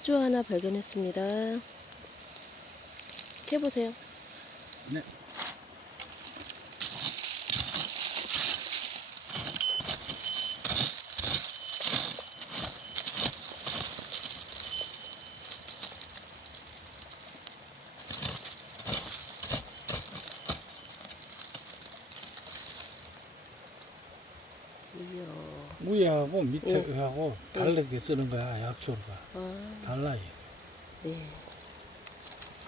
약주 하나 발견했습니다. 캐보세요. 네. 위하고 밑에 하고 다르게 쓰는 거야. 약초가 아, 달라요. 네.